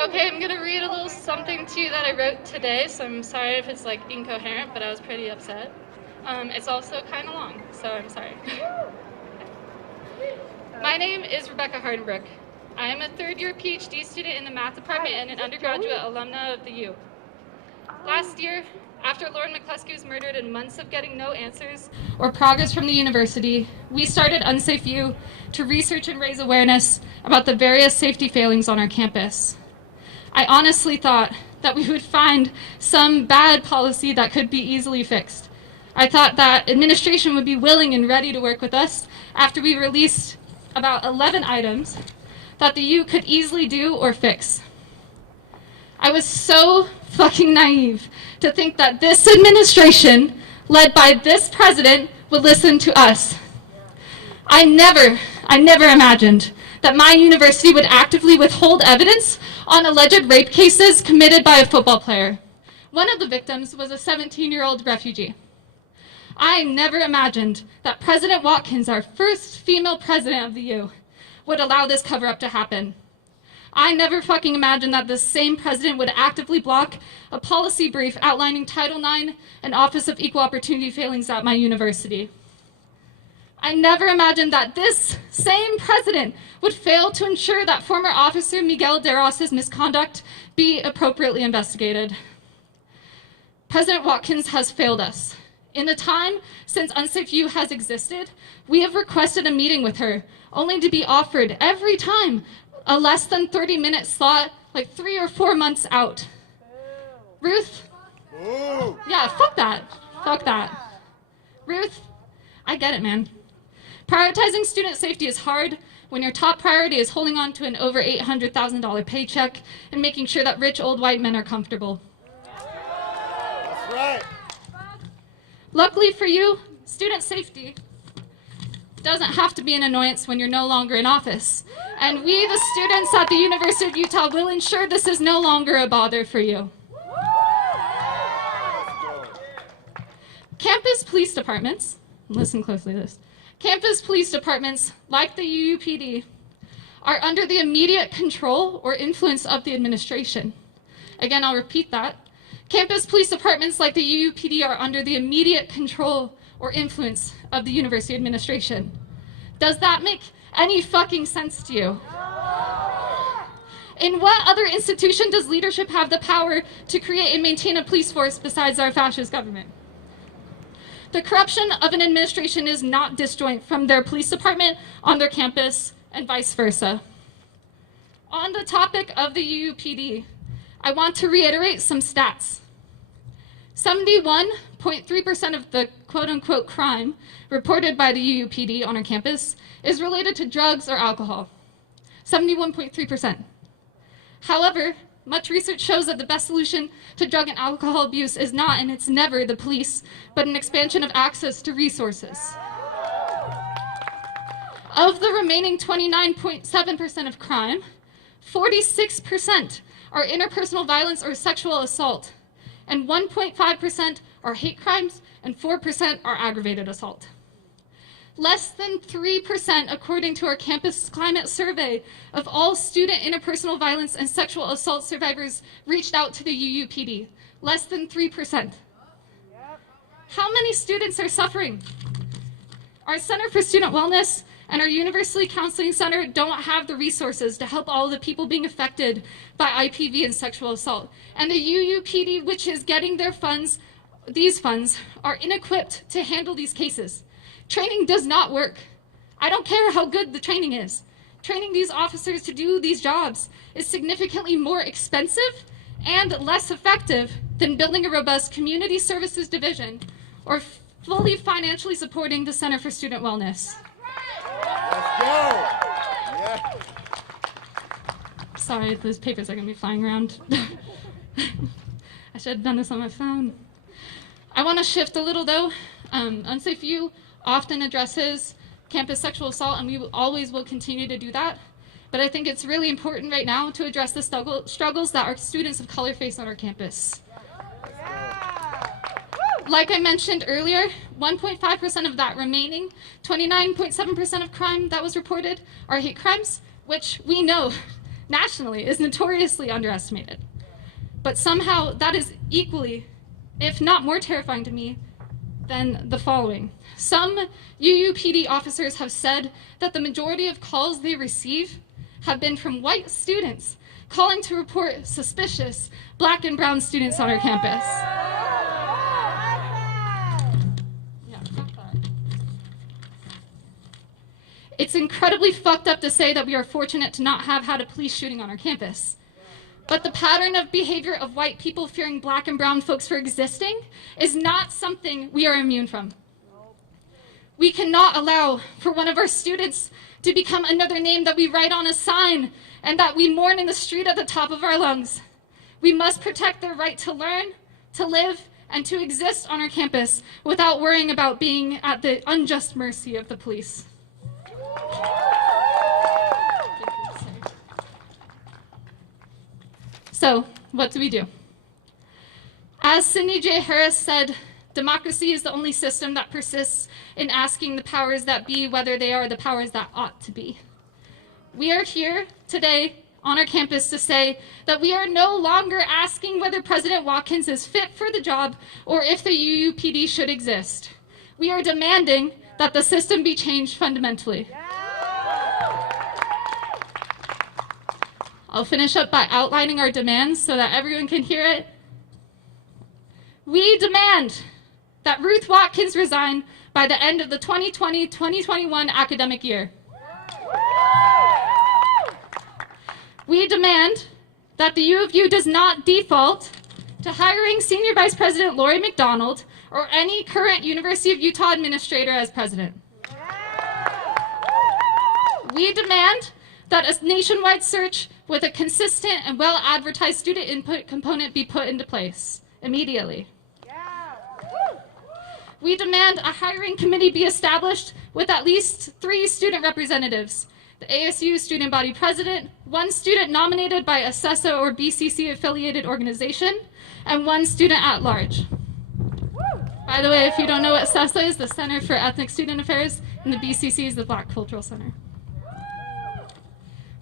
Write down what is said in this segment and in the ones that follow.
Okay, I'm gonna read a little something to you that I wrote today, so I'm sorry if it's like incoherent, but I was pretty upset. It's also kind of long, so I'm sorry. My name is Rebecca Hardenbrook. I am a third-year PhD student in the math department and an undergraduate alumna of the U. Last year, after Lauren McCluskey was murdered and months of getting no answers or progress from the university, we started Unsafe U to research and raise awareness about the various safety failings on our campus. I honestly thought that we would find some bad policy that could be easily fixed. I thought that administration would be willing and ready to work with us after we released about 11 items that the U could easily do or fix. I was so fucking naive to think that this administration, led by this president, would listen to us. I never imagined that my university would actively withhold evidence on alleged rape cases committed by a football player. One of the victims was a 17-year-old refugee. I never imagined that President Watkins, our first female president of the U, would allow this cover-up to happen. I never fucking imagined that this same president would actively block a policy brief outlining Title IX and Office of Equal Opportunity failings at my university. I never imagined that this same president would fail to ensure that former officer Miguel de Ros's misconduct be appropriately investigated. President Watkins has failed us. In the time since Unsafe U has existed, we have requested a meeting with her, only to be offered every time a less than 30-minute slot, like 3 or 4 months out. Ruth? Yeah, fuck that. Fuck that. Ruth, I get it, man. Prioritizing student safety is hard when your top priority is holding on to an over $800,000 paycheck and making sure that rich old white men are comfortable. That's right. Luckily for you, student safety doesn't have to be an annoyance when you're no longer in office. And we, the students at the University of Utah, will ensure this is no longer a bother for you. Campus police departments, listen closely to this, campus police departments, like the UUPD, are under the immediate control or influence of the administration. Again, I'll repeat that. Campus police departments like the UUPD are under the immediate control or influence of the university administration. Does that make any fucking sense to you? In what other institution does leadership have the power to create and maintain a police force besides our fascist government? The corruption of an administration is not disjoint from their police department on their campus and vice versa. On the topic of the UUPD, I want to reiterate some stats. 71.3% of the quote-unquote crime reported by the UUPD on our campus is related to drugs or alcohol. 71.3%. However, much research shows that the best solution to drug and alcohol abuse is not, and it's never, the police, but an expansion of access to resources. Of the remaining 29.7% of crime, 46% are interpersonal violence or sexual assault, and 1.5% are hate crimes, and 4% are aggravated assault. Less than 3%, according to our campus climate survey, of all student interpersonal violence and sexual assault survivors reached out to the UUPD. Less than 3%. How many students are suffering? Our Center for Student Wellness and our University Counseling Center don't have the resources to help all the people being affected by IPV and sexual assault. And the UUPD, which is getting their funds, these funds, are inequipped to handle these cases. Training does not work. I don't care how good the training is. Training these officers to do these jobs is significantly more expensive and less effective than building a robust community services division or fully financially supporting the Center for Student Wellness. Let's go. Yeah. Sorry, those papers are going to be flying around. I should have done this on my phone. I want to shift a little, though. Unsafe U often addresses campus sexual assault, and we always will continue to do that. But I think it's really important right now to address the struggles that our students of color face on our campus. Like I mentioned earlier, 1.5% of that remaining 29.7% of crime that was reported are hate crimes, which we know nationally is notoriously underestimated. But somehow that is equally, if not more terrifying to me than the following. Some UUPD officers have said that the majority of calls they receive have been from white students calling to report suspicious black and brown students on our campus. It's incredibly fucked up to say that we are fortunate to not have had a police shooting on our campus. But the pattern of behavior of white people fearing black and brown folks for existing is not something we are immune from. We cannot allow for one of our students to become another name that we write on a sign and that we mourn in the street at the top of our lungs. We must protect their right to learn, to live, and to exist on our campus without worrying about being at the unjust mercy of the police. So, what do we do? As Sidney J. Harris said, democracy is the only system that persists in asking the powers that be whether they are the powers that ought to be. We are here today on our campus to say that we are no longer asking whether President Watkins is fit for the job or if the UUPD should exist. We are demanding that the system be changed fundamentally. I'll finish up by outlining our demands so that everyone can hear it. We demand that Ruth Watkins resign by the end of the 2020-2021 academic year. We demand that the U of U does not default to hiring Senior Vice President Lori McDonald or any current University of Utah administrator as president. We demand that a nationwide search with a consistent and well-advertised student input component be put into place immediately. We demand a hiring committee be established with at least 3 student representatives, the ASU student body president, 1 student nominated by a CESA or BCC affiliated organization, and 1 student at large. By the way, if you don't know what CESA is, the Center for Ethnic Student Affairs, and the BCC is the Black Cultural Center.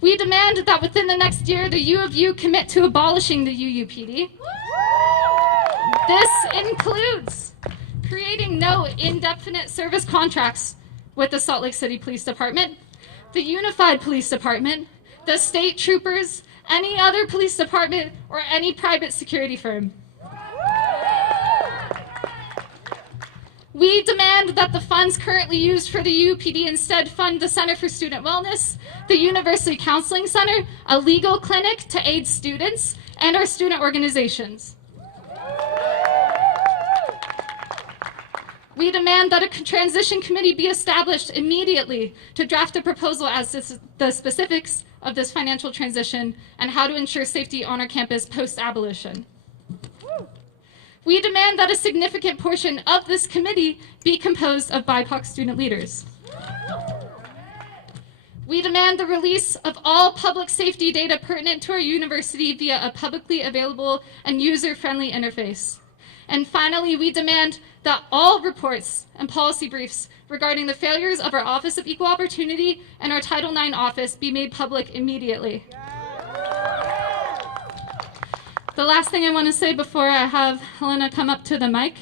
We demand that within the next year, the U of U commit to abolishing the UUPD. This includes creating no indefinite service contracts with the Salt Lake City Police Department, the Unified Police Department, the state troopers, any other police department, or any private security firm. We demand that the funds currently used for the UPD instead fund the Center for Student Wellness, the University Counseling Center, a legal clinic to aid students, and our student organizations. We demand that a transition committee be established immediately to draft a proposal as to the specifics of this financial transition and how to ensure safety on our campus post-abolition. We demand that a significant portion of this committee be composed of BIPOC student leaders. We demand the release of all public safety data pertinent to our university via a publicly available and user-friendly interface. And finally, we demand that all reports and policy briefs regarding the failures of our Office of Equal Opportunity and our Title IX office be made public immediately. The last thing I want to say before I have Helena come up to the mic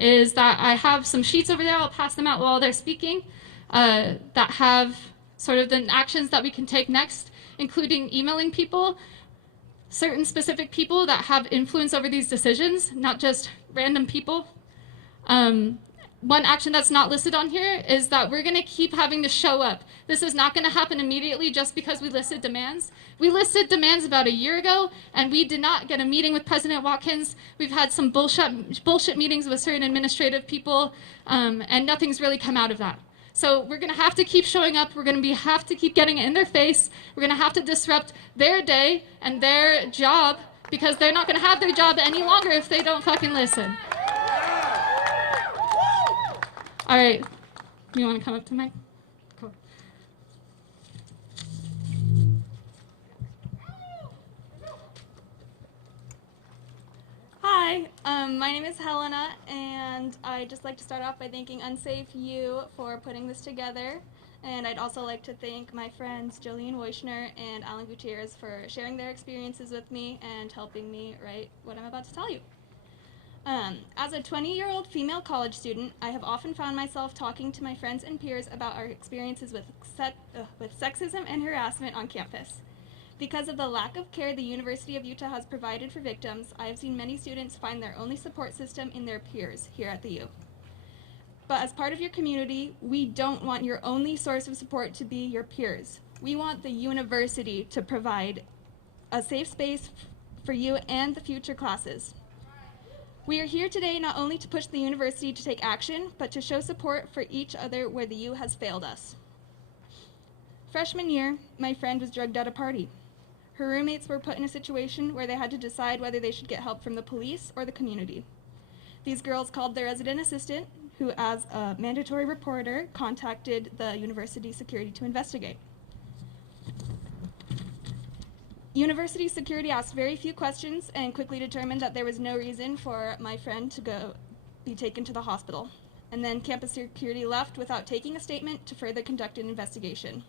is that I have some sheets over there. I'll pass them out while they're speaking that have sort of the actions that we can take next, including emailing people, certain specific people that have influence over these decisions, not just random people. One action that's not listed on here is that we're going to keep having to show up. This is not going to happen immediately just because we listed demands. We listed demands about a year ago, and we did not get a meeting with President Watkins. We've had some bullshit meetings with certain administrative people, and nothing's really come out of that. So we're going to have to keep showing up. We're going to have to keep getting it in their face. We're going to have to disrupt their day and their job because they're not going to have their job any longer if they don't fucking listen. All right, you want to come up to Mike? Cool. Hi, my name is Helena, and I'd just like to start off by thanking Unsafe U for putting this together And I'd also like to thank my friends Jolene Weishner and Alan Gutierrez for sharing their experiences with me and helping me write what I'm about to tell you. As a 20-year-old female college student, I have often found myself talking to my friends and peers about our experiences with sexism and harassment on campus. Because of the lack of care the University of Utah has provided for victims, I have seen many students find their only support system in their peers here at the U. But as part of your community, we don't want your only source of support to be your peers. We want the university to provide a safe space for you and the future classes. We are here today not only to push the university to take action, but to show support for each other where the U has failed us. Freshman year, my friend was drugged at a party. Her roommates were put in a situation where they had to decide whether they should get help from the police or the community. These girls called their resident assistant, who as a mandatory reporter contacted the university security to investigate. University security asked very few questions and quickly determined that there was no reason for my friend to be taken to the hospital. And then campus security left without taking a statement to further conduct an investigation.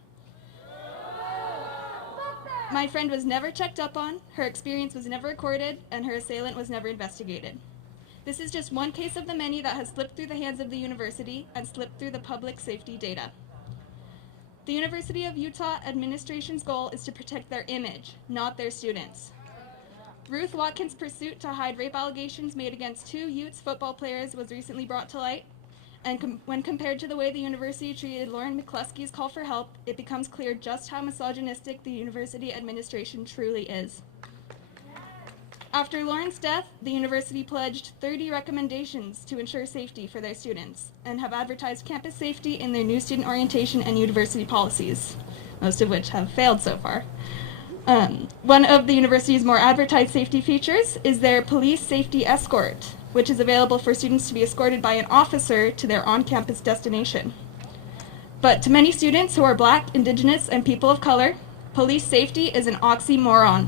My friend was never checked up on, her experience was never recorded, and her assailant was never investigated. This is just one case of the many that has slipped through the hands of the university and slipped through the public safety data. The University of Utah administration's goal is to protect their image, not their students. Ruth Watkins' pursuit to hide rape allegations made against 2 Utes football players was recently brought to light, and when compared to the way the university treated Lauren McCluskey's call for help, it becomes clear just how misogynistic the university administration truly is. After Lauren's death, the university pledged 30 recommendations to ensure safety for their students and have advertised campus safety in their new student orientation and university policies, most of which have failed so far. One of the university's more advertised safety features is their police safety escort, which is available for students to be escorted by an officer to their on-campus destination. But to many students who are Black, Indigenous, and people of color, police safety is an oxymoron.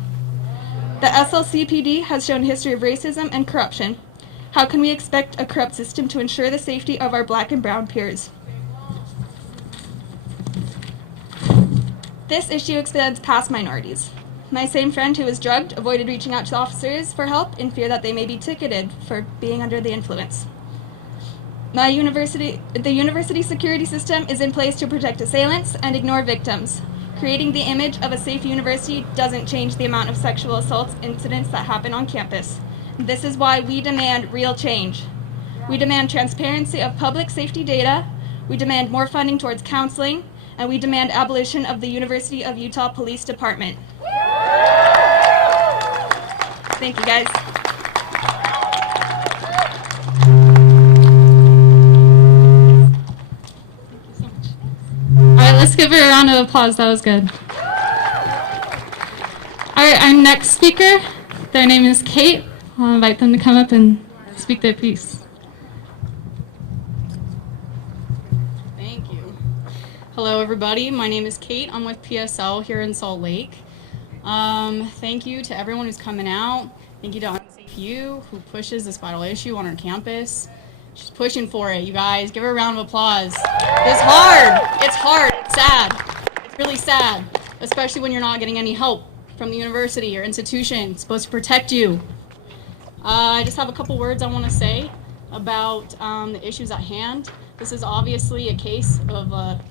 The SLCPD has shown a history of racism and corruption. How can we expect a corrupt system to ensure the safety of our Black and brown peers? This issue extends past minorities. My same friend who was drugged avoided reaching out to officers for help in fear that they may be ticketed for being under the influence. The university security system is in place to protect assailants and ignore victims. Creating the image of a safe university doesn't change the amount of sexual assault incidents that happen on campus. This is why we demand real change. We demand transparency of public safety data, we demand more funding towards counseling, and we demand abolition of the University of Utah Police Department. Thank you, guys. All right, let's give her a round of applause. That was good. All right, our next speaker, their name is Kate. I'll invite them to come up and speak their piece. Thank you. Hello, everybody. My name is Kate. I'm with PSL here in Salt Lake. Thank you to everyone who's coming out. Thank you to Unsafe U, who pushes this vital issue on our campus. She's pushing for it, you guys. Give her a round of applause. It's hard. It's hard. It's sad. It's really sad, especially when you're not getting any help from the university or institution. It's supposed to protect you. I just have a couple words I want to say about the issues at hand. This is obviously a case of a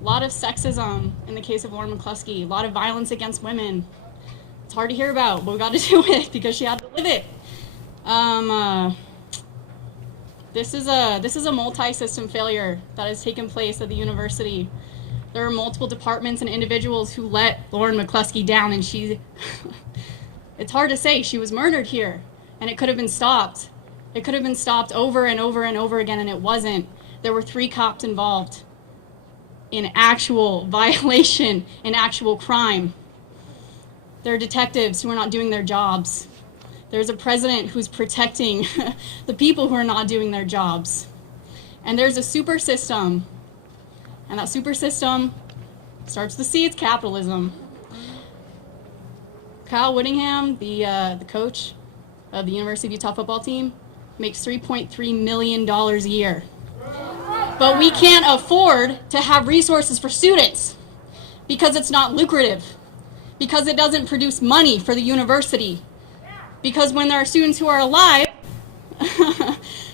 lot of sexism in the case of Lauren McCluskey, a lot of violence against women. It's hard to hear about, but we got to do it because she had to live it. This is a multi-system failure that has taken place at the university. There are multiple departments and individuals who let Lauren McCluskey down, and it's hard to say, she was murdered here, and it could have been stopped. It could have been stopped over and over and over again, and it wasn't. There were 3 cops involved in actual violation and actual crime. There are detectives who are not doing their jobs. There's a president who's protecting the people who are not doing their jobs. And there's a super system. And that super system starts to see it's capitalism. Kyle Whittingham, the coach of the University of Utah football team, makes $3.3 million a year. But we can't afford to have resources for students because it's not lucrative, because it doesn't produce money for the university, because when there are students who are alive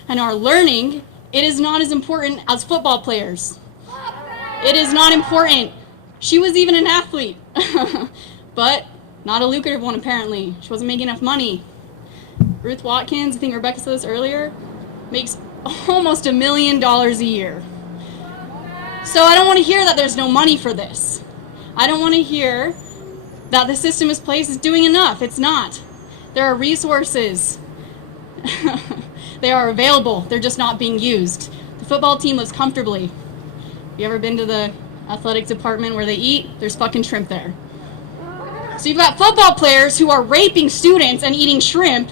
and are learning, it is not as important as football players. It is not important. She was even an athlete, but not a lucrative one apparently. She wasn't making enough money. Ruth Watkins, I think Rebecca said this earlier, makes almost $1 million a year. So I don't want to hear that there's no money for this. I don't want to hear that the system in place is doing enough. It's not. There are resources. They are available. They're just not being used. The football team lives comfortably. You ever been to the athletics department where they eat? There's fucking shrimp there. So you've got football players who are raping students and eating shrimp,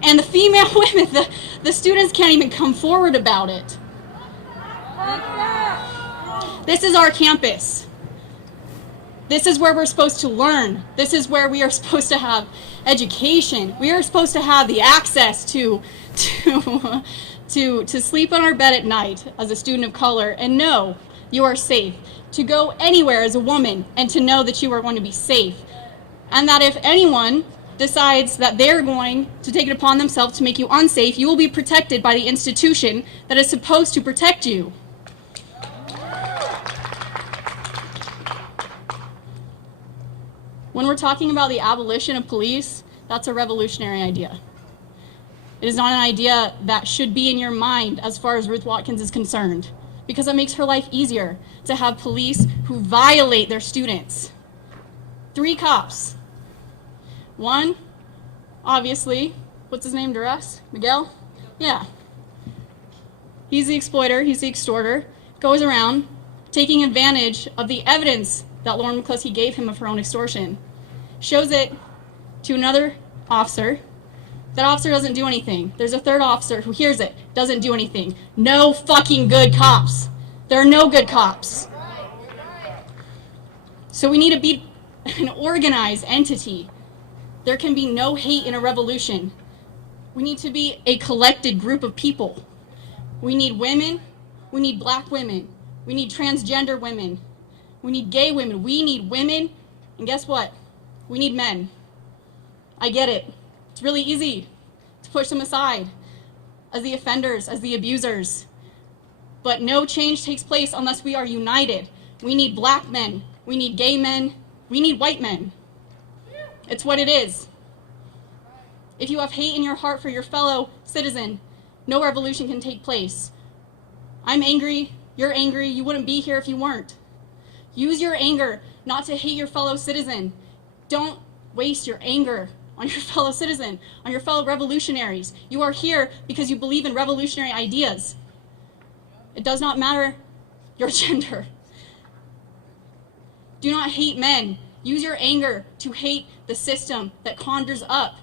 and the female women, the students can't even come forward about it. This is our campus. This is where we're supposed to learn. This is where we are supposed to have education. We are supposed to have the access to sleep on our bed at night as a student of color and know you are safe. To go anywhere as a woman and to know that you are going to be safe. And that if anyone decides that they're going to take it upon themselves to make you unsafe, you will be protected by the institution that is supposed to protect you. When we're talking about the abolition of police, that's a revolutionary idea. It is not an idea that should be in your mind as far as Ruth Watkins is concerned, because it makes her life easier to have police who violate their students. 3 cops. One, obviously, what's his name, Duress? Miguel? Yeah. He's the exploiter, he's the extorter, goes around taking advantage of the evidence that Lauren McCluskey gave him of her own extortion. Shows it to another officer. That officer doesn't do anything. There's a third officer who hears it, doesn't do anything. No fucking good cops. There are no good cops. So we need to be an organized entity. There can be no hate in a revolution. We need to be a collected group of people. We need women. We need black women. We need transgender women. We need gay women. We need women. And guess what? We need men. I get it. It's really easy to push them aside as the offenders, as the abusers. But no change takes place unless we are united. We need black men. We need gay men. We need white men. It's what it is. If you have hate in your heart for your fellow citizen, no revolution can take place. I'm angry. You're angry. You wouldn't be here if you weren't. Use your anger not to hate your fellow citizen. Don't waste your anger on your fellow citizen, on your fellow revolutionaries. You are here because you believe in revolutionary ideas. It does not matter your gender. Do not hate men. Use your anger to hate the system that conjures up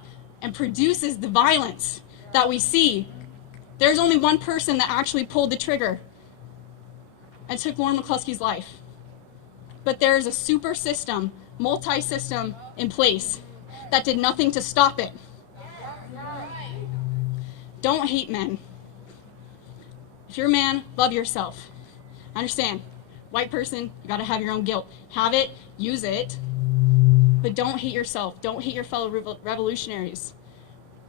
and produces the violence that we see. There's only one person that actually pulled the trigger and took Lauren McCluskey's life. But there's a super system, multi-system in place that did nothing to stop it. Don't hate men. If you're a man, love yourself. I understand. White person, you gotta have your own guilt. Have it, use it, but don't hate yourself. Don't hate your fellow revolutionaries,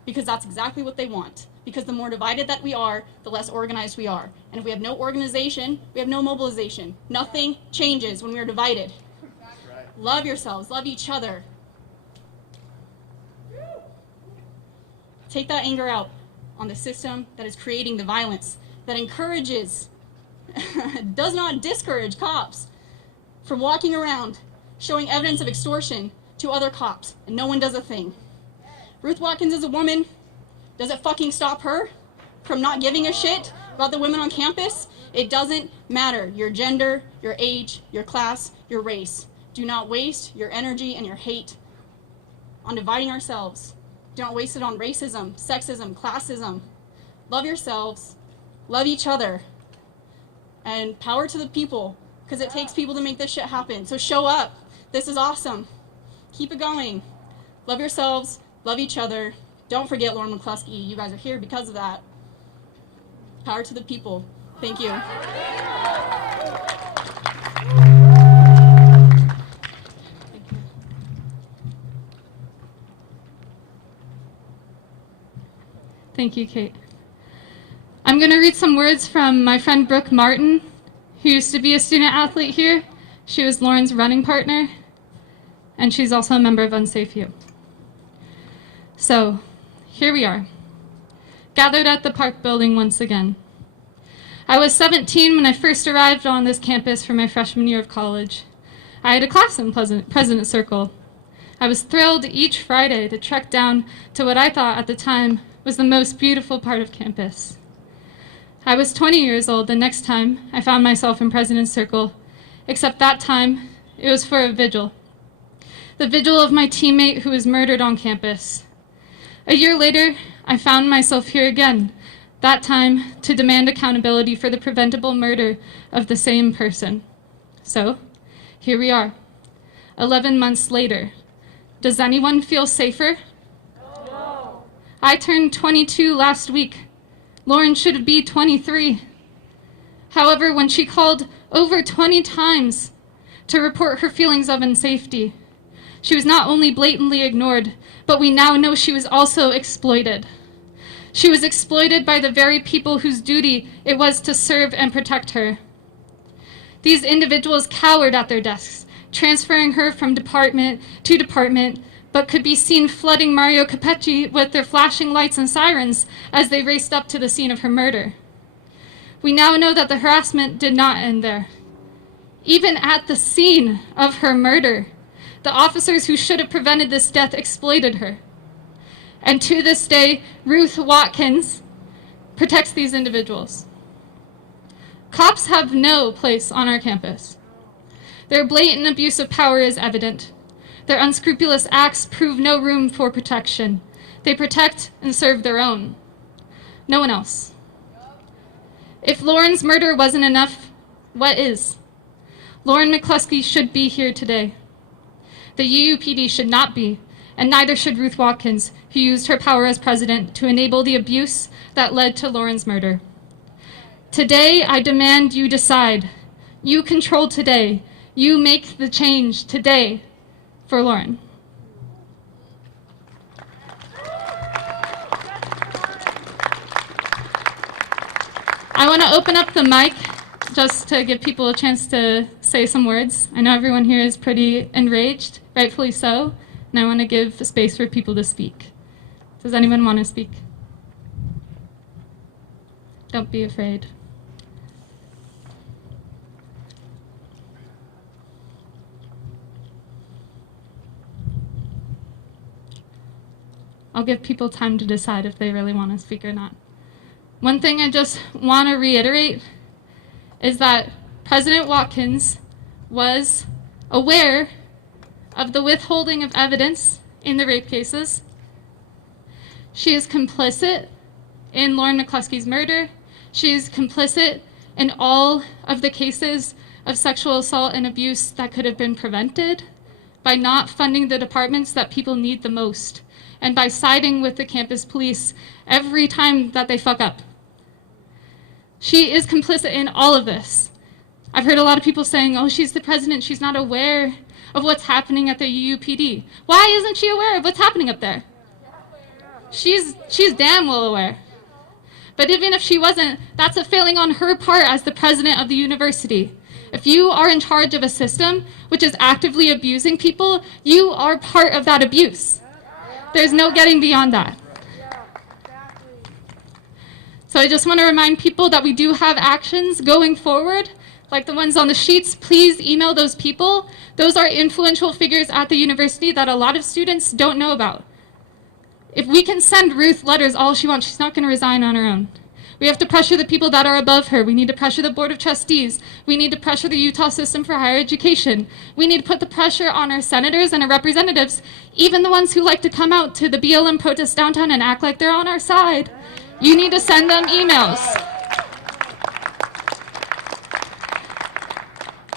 because that's exactly what they want. Because the more divided that we are, the less organized we are. And if we have no organization, we have no mobilization. Nothing changes when we are divided. Right. Love yourselves, love each other. Take that anger out on the system that is creating the violence, that encourages, does not discourage cops from walking around showing evidence of extortion to other cops, and no one does a thing. Ruth Watkins is a woman. Does it fucking stop her from not giving a shit about the women on campus? It doesn't matter your gender, your age, your class, your race. Do not waste your energy and your hate on dividing ourselves. Do not waste it on racism, sexism, classism. Love yourselves, love each other, and power to the people, because it takes people to make this shit happen. So show up. This is awesome. Keep it going. Love yourselves, love each other. Don't forget Lauren McCluskey. You guys are here because of that. Power to the people. Thank you. Thank you, Kate. I'm going to read some words from my friend Brooke Martin, who used to be a student athlete here. She was Lauren's running partner, and she's also a member of Unsafe U. So, here we are, gathered at the Park building once again. I was 17 when I first arrived on this campus for my freshman year of college. I had a class in President's Circle. I was thrilled each Friday to trek down to what I thought at the time was the most beautiful part of campus. I was 20 years old the next time I found myself in President's Circle, except that time it was for a vigil. The vigil of my teammate who was murdered on campus. A year later, I found myself here again, that time to demand accountability for the preventable murder of the same person. So, here we are, 11 months later. Does anyone feel safer? No. I turned 22 last week. Lauren should be 23. However, when she called over 20 times to report her feelings of unsafety, she was not only blatantly ignored, but we now know she was also exploited. She was exploited by the very people whose duty it was to serve and protect her. These individuals cowered at their desks, transferring her from department to department, but could be seen flooding Mario Capecci with their flashing lights and sirens as they raced up to the scene of her murder. We now know that the harassment did not end there. Even at the scene of her murder, the officers who should have prevented this death exploited her. And to this day, Ruth Watkins protects these individuals. Cops have no place on our campus. Their blatant abuse of power is evident. Their unscrupulous acts prove no room for protection. They protect and serve their own. No one else. If Lauren's murder wasn't enough, what is? Lauren McCluskey should be here today. The UUPD should not be, and neither should Ruth Watkins, who used her power as president to enable the abuse that led to Lauren's murder. Today, I demand you decide. You control today. You make the change today for Lauren. I want to open up the mic just to give people a chance to say some words. I know everyone here is pretty enraged, rightfully so, and I want to give space for people to speak. Does anyone want to speak? Don't be afraid. I'll give people time to decide if they really want to speak or not. One thing I just want to reiterate is that President Watkins was aware of the withholding of evidence in the rape cases. She is complicit in Lauren McCluskey's murder. She is complicit in all of the cases of sexual assault and abuse that could have been prevented by not funding the departments that people need the most, and by siding with the campus police every time that they fuck up. She is complicit in all of this. I've heard a lot of people saying, oh, she's the president, she's not aware of what's happening at the UUPD. Why isn't she aware of what's happening up there? She's damn well aware. But even if she wasn't, that's a failing on her part as the president of the university. If you are in charge of a system which is actively abusing people, you are part of that abuse. There's no getting beyond that. So I just want to remind people that we do have actions going forward, like the ones on the sheets. Please email those people. Those are influential figures at the university that a lot of students don't know about. If we can send Ruth letters all she wants, she's not going to resign on her own. We have to pressure the people that are above her. We need to pressure the Board of Trustees. We need to pressure the Utah system for higher education. We need to put the pressure on our senators and our representatives, even the ones who like to come out to the BLM protests downtown and act like they're on our side. You need to send them emails.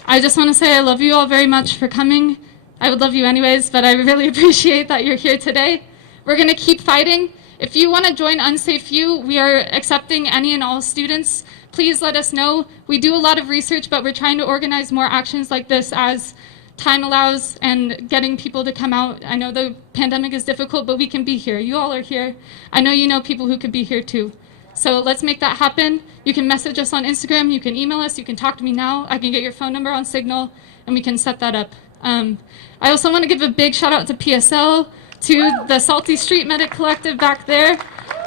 I just want to say I love you all very much for coming. I would love you anyways, but I really appreciate that you're here today. We're going to keep fighting. If you want to join Unsafe U, we are accepting any and all students, please let us know. We do a lot of research, but we're trying to organize more actions like this as time allows and getting people to come out. I know the pandemic is difficult, but we can be here. You all are here. I know you know people who could be here too. So let's make that happen. You can message us on Instagram, you can email us, you can talk to me now. I can get your phone number on Signal, and we can set that up. I also want to give a big shout out to PSL, to the Salty Street Medic Collective back there,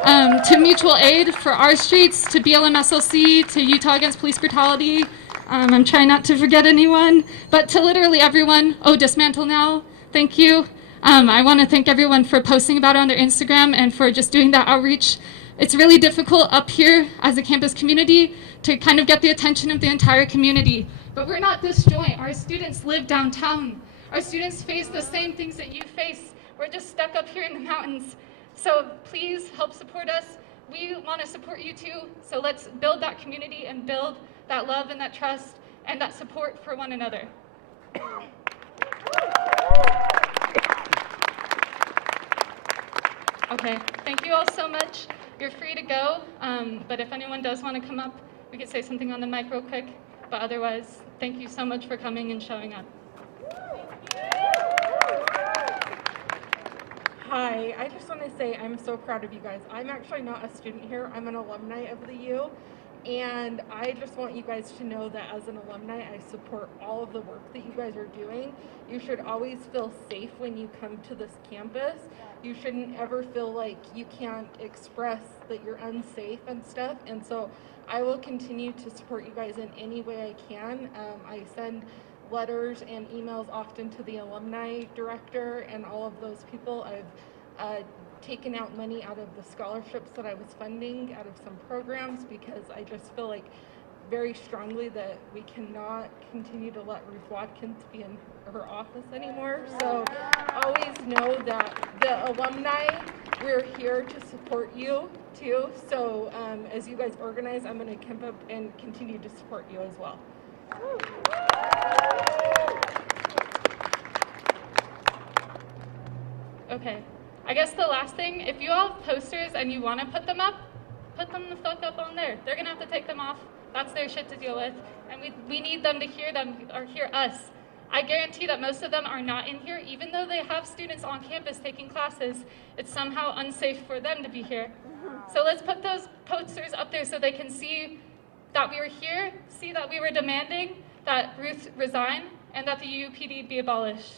to Mutual Aid for our streets, to BLM SLC, to Utah Against Police Brutality. I'm trying not to forget anyone, but to literally everyone. Oh, Dismantle Now, thank you. I want to thank everyone for posting about it on their Instagram and for just doing that outreach. It's really difficult up here as a campus community to kind of get the attention of the entire community. But we're not disjoint. Our students live downtown. Our students face the same things that you face. We're just stuck up here in the mountains. So please help support us. We want to support you too. So let's build that community and build that love and that trust and that support for one another. Okay, thank you all so much. You're free to go, but if anyone does want to come up, we could say something on the mic real quick. But otherwise, thank you so much for coming and showing up. Hi, I just want to say I'm so proud of you guys. I'm actually not a student here, I'm an alumni of the U, and I just want you guys to know that as an alumni, I support all of the work that you guys are doing. You should always feel safe when you come to this campus. You shouldn't ever feel like you can't express that you're unsafe and stuff, and so I will continue to support you guys in any way I can. I send letters and emails often to the alumni director and all of those people. I've taken out money out of the scholarships that I was funding out of some programs because I just feel like very strongly that we cannot continue to let Ruth Watkins be in her office anymore. So always know that the alumni, we're here to support you too. So as you guys organize, I'm going to come up and continue to support you as well. Okay, I guess the last thing, if you all have posters and you want to put them the fuck up on there. They're going to have to take them off. That's their shit to deal with, and we need them to hear them or hear us. I guarantee that most of them are not in here, even though they have students on campus taking classes. It's somehow unsafe for them to be here. So let's put those posters up there so they can see that we were here, see that we were demanding that Ruth resign, and that the UPD be abolished.